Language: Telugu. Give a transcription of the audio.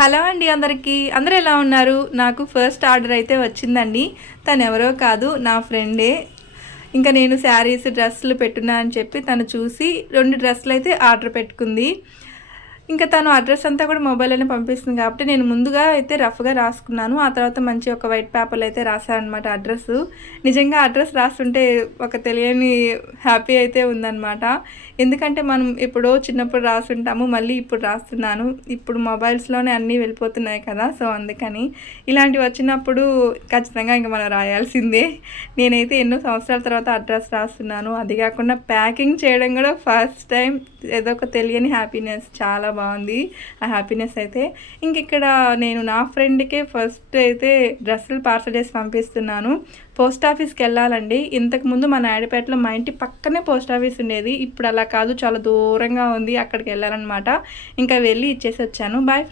హలో అండి అందరికీ. అందరూ ఎలా ఉన్నారు? నాకు ఫస్ట్ ఆర్డర్ అయితే వచ్చిందండి. తను ఎవరో కాదు, నా ఫ్రెండే. ఇంకా నేను శారీస్ డ్రెస్సులు పెట్టున్నా అని చెప్పి తను చూసి 2 డ్రెస్సులు అయితే ఆర్డర్ పెట్టుకుంది. ఇంకా తను అడ్రస్ అంతా కూడా మొబైల్లోనే పంపిస్తుంది కాబట్టి నేను ముందుగా అయితే రఫ్గా రాసుకున్నాను. ఆ తర్వాత మంచి ఒక వైట్ పేపర్లో అయితే రాశానమాట అడ్రస్. నిజంగా అడ్రస్ రాస్తుంటే ఒక తెలియని హ్యాపీ అయితే ఉందన్నమాట. ఎందుకంటే మనం ఎప్పుడో చిన్నప్పుడు రాసుంటాము, మళ్ళీ ఇప్పుడు రాస్తున్నాను. ఇప్పుడు మొబైల్స్లోనే అన్నీ వెళ్ళిపోతున్నాయి కదా, సో అందుకని ఇలాంటివి వచ్చినప్పుడు ఖచ్చితంగా ఇంకా మనం రాయాల్సిందే. నేనైతే ఎన్నో సంవత్సరాల తర్వాత అడ్రస్ రాస్తున్నాను. అది కాకుండా ప్యాకింగ్ చేయడం కూడా ఫస్ట్ టైం. ఏదో ఒక తెలియని హ్యాపీనెస్, చాలా బాగుంది ఆ హ్యాపీనెస్ అయితే. ఇంక ఇక్కడ నేను నా ఫ్రెండ్కే ఫస్ట్ అయితే డ్రెస్సులు పార్సల్ చేసి పంపిస్తున్నాను. పోస్ట్ ఆఫీస్కి వెళ్ళాలండి. ఇంతకుముందు మా నాయుడుపేటలో మా ఇంటి పక్కనే పోస్ట్ ఆఫీస్ ఉండేది. ఇప్పుడు అలా కాదు, చాలా దూరంగా ఉంది. అక్కడికి వెళ్ళాలన్నమాట. ఇంకా వెళ్ళి ఇచ్చేసి వచ్చాను. బాయ్.